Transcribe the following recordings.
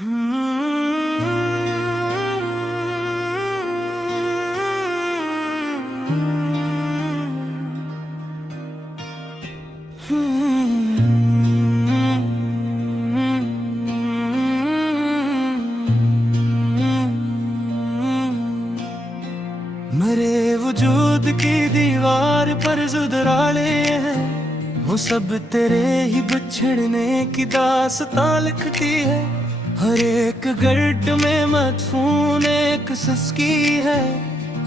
मेरे वजूद की दीवार पर जुदराले हैं, वो सब तेरे ही बिछड़ने की दास्तां लिखती है। हर एक गर्द में मदफून एक सिसकी है,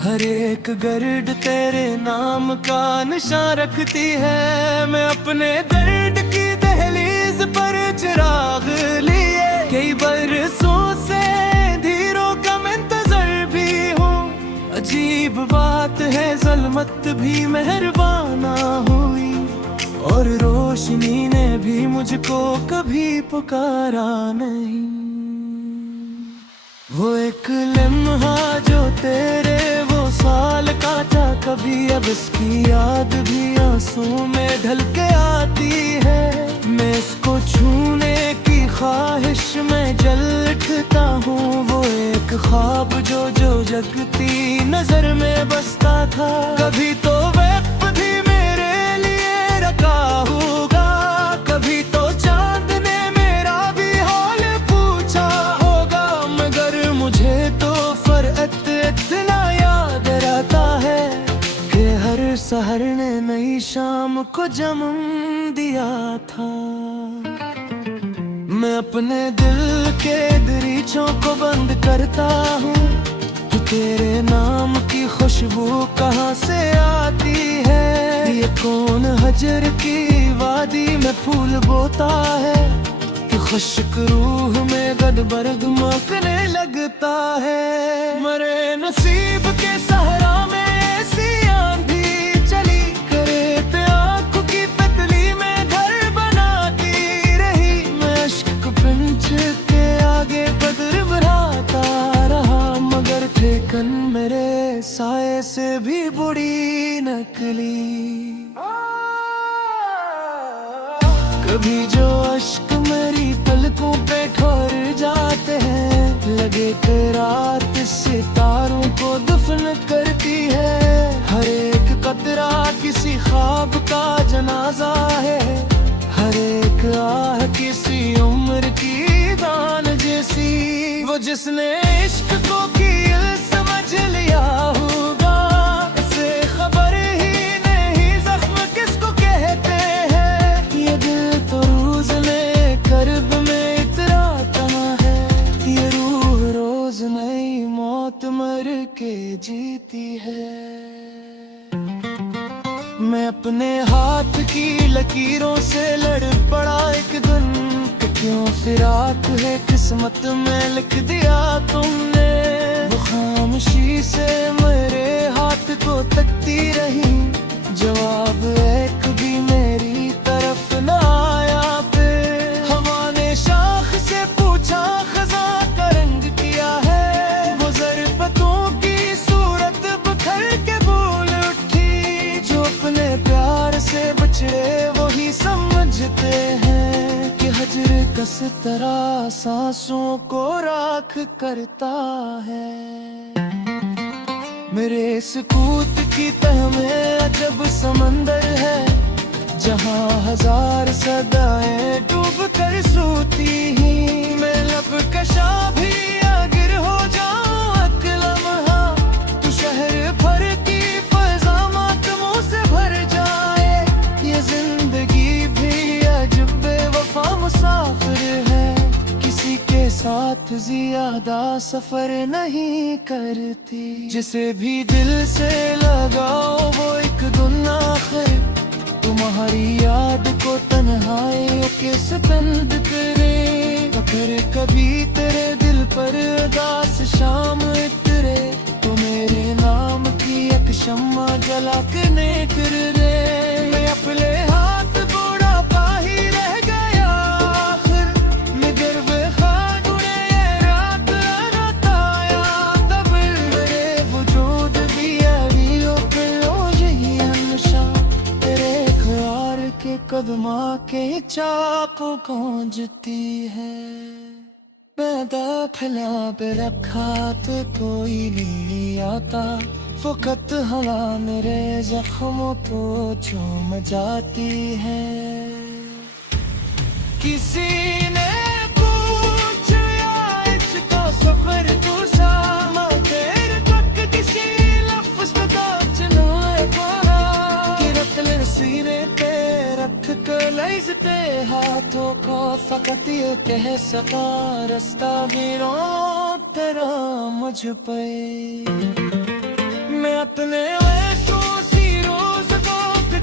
हर एक गर्द तेरे नाम का निशान रखती है। मैं अपने दर्द की दहलीज पर चिराग लिए कई बरसों से धीरों का इंतजार भी हूँ। अजीब बात है ज़ल्मत भी मेहरबाना हुई, और रोशनी ने भी मुझको कभी पुकारा नहीं। वो एक लम्हा जो तेरे वो साल काटा, कभी अब इसकी याद भी आंसू में ढल के आती है। मैं इसको छूने की ख्वाहिश में जल उठता हूँ। वो एक ख्वाब जो जगती नजर में बसता था, कभी तो वक्त भी मेरे लिए रखा होगा, कभी तो चांद ने मेरा भी हाल पूछा होगा। मगर मुझे तो फरअत इतना याद रहता है कि हर सहर ने नई शाम को जन्म दिया था। मैं अपने दिल के दरीचों को बंद करता हूँ, तो तेरे नाम की खुशबू कहाँ से आती है। ये कौन हजर की वादी में फूल बोता है कि खुश्क रूह में गदबर्ग मकने लगता है। मरे नसीब के सहरा में ऐसी आंधी चली, करे ते आँखों की पतली में घर बनाती रही। मैं अश्क पिंच के आगे बदर भराता रहा, मगर ठेकन मेरे साए से भी बुरी नकली। कभी जो अश्क मेरी पलकों पे ठहर जाते हैं, लगे कि रात सितारों को दफन करती है। हर एक कतरा किसी ख्वाब का जनाजा है, हर एक आह किसी उम्र की दान जैसी। वो जिसने इश्क को कील समझ लिया होगा, इसे खबर ही नहीं जख्म किसको कहते हैं। ये दिल तो रोज नए कर्ब में इतराता है, ये रूह रोज नई मौत मर के जीती है। मैं अपने हाथ की लकीरों से लड़ पड़ा एक दिन, क्यों फिराक है किस्मत में लिख दिया तुमने। वो खामोशी से मेरे हाथ को तकती रही, जवाब एक भी मेरी तरफ न आया। पे हवा ने शाख से पूछा खजा का रंग किया है, वो ज़रबतों की सूरत बखर के बोल उठी। जो अपने प्यार से बचड़े वही समझते हैं कि हजर कस तरह सांसों को राख करता है। मेरे सुकूत की तह में अजब समंदर है, जहाँ हजार सदाएं डूब कर सोती ही। मैं लब कशा भी अगर हो जाऊं एक लम्हा, तो शहर भर की फज़ा मातमों से भर जाए। ये जिंदगी भी अजब बेवफा मुसाफिर है, किसी के साथ ज्यादा सफर नहीं करती। जिसे भी दिल से लगाओ वो एक दिन आखिर तुम्हारी याद को तन्हाइयों के सुबंद करे। अगर कभी तेरे दिल पर उदास शाम उतरे, तो मेरे नाम की एक शम्मा जला के निकर दे। मैं अपने हाथ बूढ़ा पा ही रह गया आखिर, मगर वे खानुने ये रात रताया। तब मेरे वजूद भी अवियों पे यही हमेशा, तेरे ख्याल के कदमा के चाप गूंजती है। पैदा फैला पे रखा तो कोई नहीं आता, फकत हवा मेरे जख्मों को चूम जाती है। किसी ने पूछा इसका सफर तू सामा तेरे तक किसी लफ्ज़ का चुनाए पारा कि रत्न सीने पे रख कर लैज़ते हाथों को फकत ये कह सका रास्ता गिरो तेरा मुझ पे। मैं अपने ऐसों सी रोज को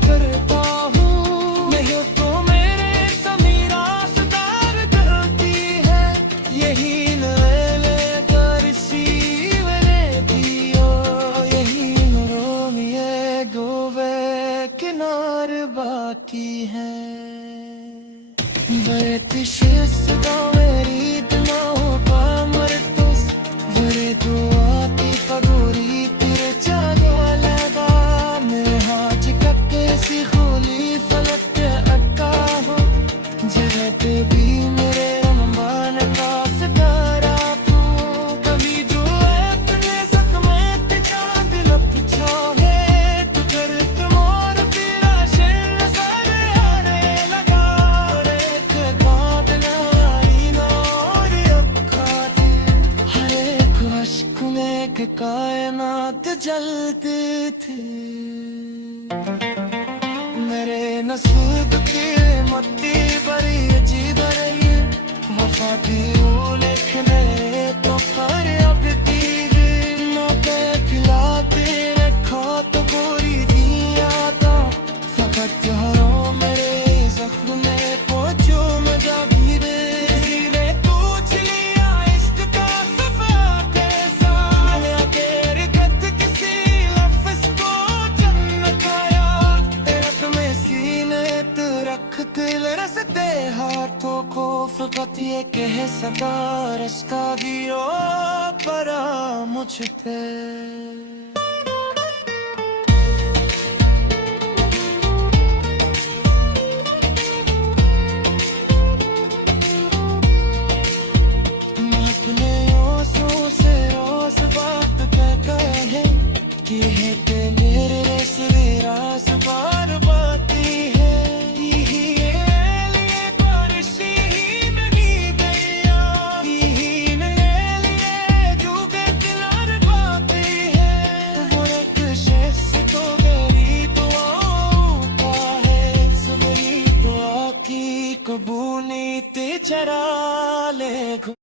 करता हूँ, नहीं तो मेरे समीरा सुधार करती है। यही नले सी मेरे दियो, यही रोमिए गोवे किनार बाकी है। वरतिशे सदा मेरी दिमागों का मरतुस वरे दुआ की पगोरी तेरे जाने लगा। मेरे हाथ कक्के सी खोली फलक पे अटका हो, जरत भी मेरे रमबान का सितारा तू। कभी जो अपने जख्मे पे चांद लपचा है, तू कर तुमार तेरा शेर सारे आने लगा। और एक बात नारी नौर अक्खा थी, हर एक अश्क में एक कायनात जलती थी। मेरे नसीब की मत्ती बड़ी अजीब रही, वफा की वो लिखने तो पर अब तीरी न पे खिलाते रखा तो गोरी दिया था। फकत हरों मेरे जख्म में पहुंचो मजा भी दे। सीने पूछ लिया इश्क का सफा कैसा, मैंने तेरे कद किसी लफ्ज़ को चमकाया। तेरे तुम्हें सीने तो रख दिल रसते हाथों को फकत ये कह सका रास्ता दियो परा मुझ पे।